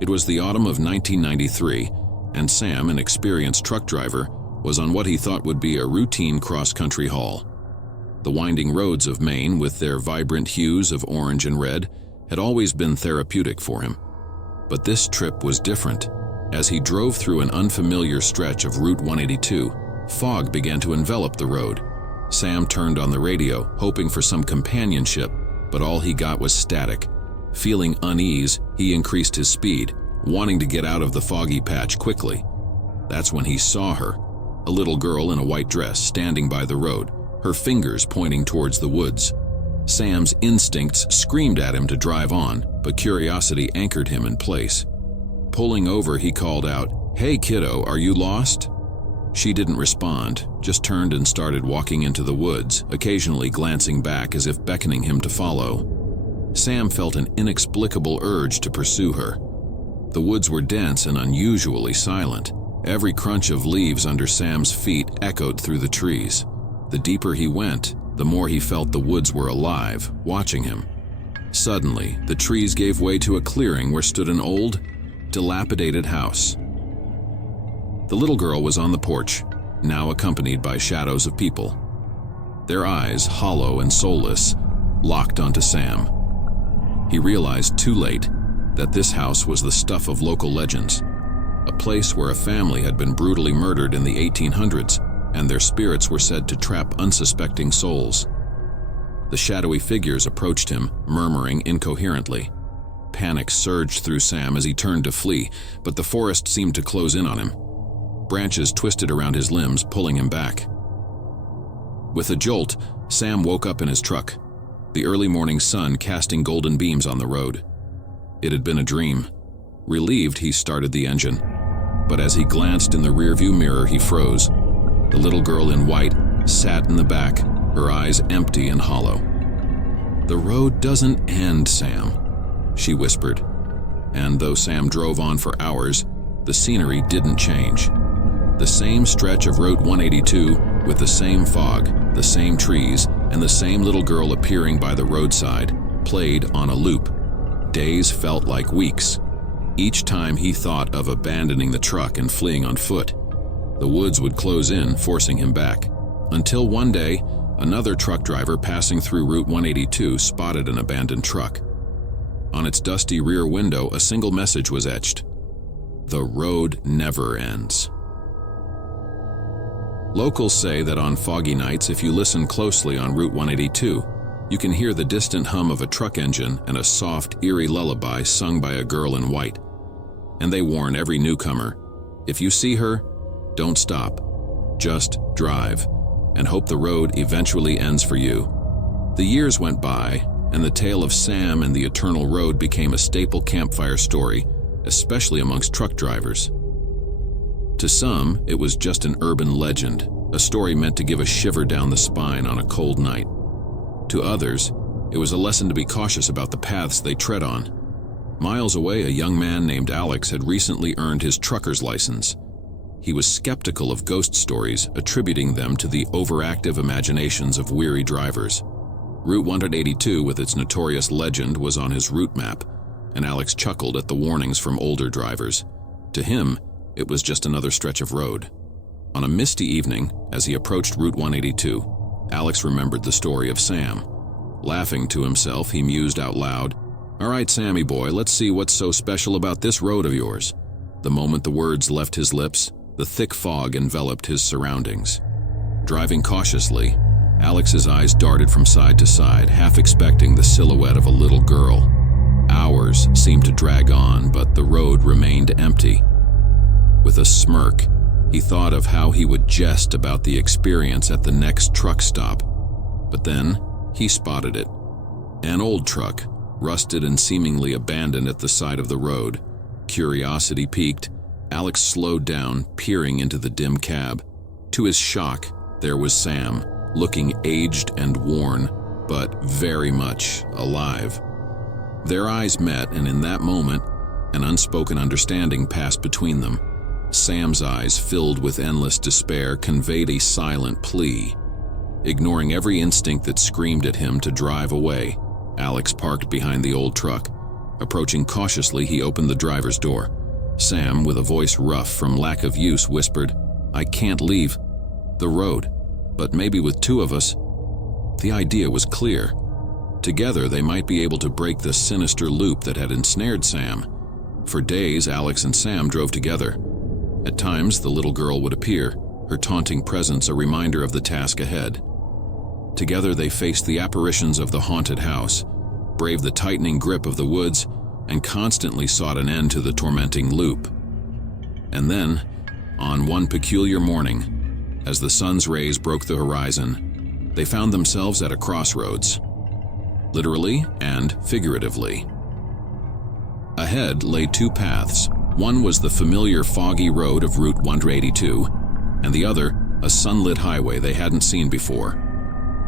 It was the autumn of 1993, and Sam, an experienced truck driver, was on what he thought would be a routine cross-country haul. The winding roads of Maine, with their vibrant hues of orange and red, had always been therapeutic for him. But this trip was different. As he drove through an unfamiliar stretch of Route 182, fog began to envelop the road. Sam turned on the radio, hoping for some companionship, but all he got was static. Feeling unease, he increased his speed, wanting to get out of the foggy patch quickly. That's when he saw her, a little girl in a white dress standing by the road, her fingers pointing towards the woods. Sam's instincts screamed at him to drive on, but curiosity anchored him in place. Pulling over, he called out, "Hey kiddo, are you lost?" She didn't respond, just turned and started walking into the woods, occasionally glancing back as if beckoning him to follow. Sam felt an inexplicable urge to pursue her. The woods were dense and unusually silent. Every crunch of leaves under Sam's feet echoed through the trees. The deeper he went, the more he felt the woods were alive, watching him. Suddenly, the trees gave way to a clearing where stood an old, dilapidated house. The little girl was on the porch, now accompanied by shadows of people. Their eyes, hollow and soulless, locked onto Sam. He realized too late that this house was the stuff of local legends, a place where a family had been brutally murdered in the 1800s, and their spirits were said to trap unsuspecting souls. The shadowy figures approached him, murmuring incoherently. Panic surged through Sam as he turned to flee, but the forest seemed to close in on him. Branches twisted around his limbs, pulling him back. With a jolt, Sam woke up in his truck, the early morning sun casting golden beams on the road. It had been a dream. Relieved, he started the engine. But as he glanced in the rearview mirror, he froze. The little girl in white sat in the back, her eyes empty and hollow. "The road doesn't end, Sam," she whispered. And though Sam drove on for hours, the scenery didn't change. The same stretch of Route 182, with the same fog, the same trees, and the same little girl appearing by the roadside, played on a loop. Days felt like weeks. Each time he thought of abandoning the truck and fleeing on foot, the woods would close in, forcing him back. Until one day, another truck driver passing through Route 182 spotted an abandoned truck. On its dusty rear window, a single message was etched: "The road never ends." Locals say that on foggy nights, if you listen closely on Route 182, you can hear the distant hum of a truck engine and a soft, eerie lullaby sung by a girl in white. And they warn every newcomer, if you see her, don't stop. Just drive, and hope the road eventually ends for you. The years went by, and the tale of Sam and the Eternal Road became a staple campfire story, especially amongst truck drivers. To some, it was just an urban legend, a story meant to give a shiver down the spine on a cold night. To others, it was a lesson to be cautious about the paths they tread on. Miles away, a young man named Alex had recently earned his trucker's license. He was skeptical of ghost stories, attributing them to the overactive imaginations of weary drivers. Route 182, with its notorious legend, was on his route map, and Alex chuckled at the warnings from older drivers. To him, it was just another stretch of road. On a misty evening, as he approached Route 182, Alex remembered the story of Sam. Laughing to himself, he mused out loud, "All right, Sammy boy, let's see what's so special about this road of yours." The moment the words left his lips, the thick fog enveloped his surroundings. Driving cautiously, Alex's eyes darted from side to side, half expecting the silhouette of a little girl. Hours seemed to drag on, but the road remained empty. With a smirk, he thought of how he would jest about the experience at the next truck stop. But then, he spotted it. An old truck, rusted and seemingly abandoned at the side of the road. Curiosity piqued, Alex slowed down, peering into the dim cab. To his shock, there was Sam, looking aged and worn, but very much alive. Their eyes met, and in that moment, an unspoken understanding passed between them. Sam's eyes, filled with endless despair, conveyed a silent plea. Ignoring every instinct that screamed at him to drive away, Alex parked behind the old truck, Approaching cautiously, he opened the driver's door. Sam, with a voice rough from lack of use, whispered, "I can't leave the road, but maybe with two of us." The idea was clear. Together, they might be able to break the sinister loop that had ensnared Sam. For days, Alex and Sam drove together. At times, the little girl would appear, her taunting presence a reminder of the task ahead. Together, they faced the apparitions of the haunted house, braved the tightening grip of the woods, and constantly sought an end to the tormenting loop. And then, on one peculiar morning, as the sun's rays broke the horizon, they found themselves at a crossroads, literally and figuratively. Ahead lay two paths. One was the familiar foggy road of Route 182, and the other, a sunlit highway they hadn't seen before.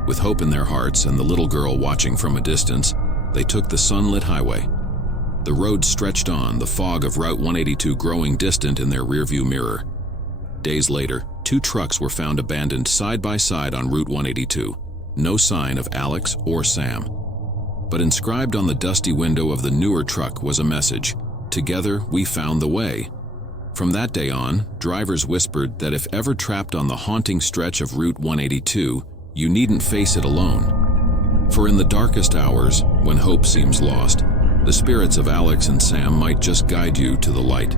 With hope in their hearts and the little girl watching from a distance, they took the sunlit highway. The road stretched on, the fog of Route 182 growing distant in their rearview mirror. Days later, two trucks were found abandoned side by side on Route 182. No sign of Alex or Sam. But inscribed on the dusty window of the newer truck was a message: "Together we found the way." From that day on, drivers whispered that if ever trapped on the haunting stretch of Route 182, you needn't face it alone. For in the darkest hours, when hope seems lost, the spirits of Alex and Sam might just guide you to the light.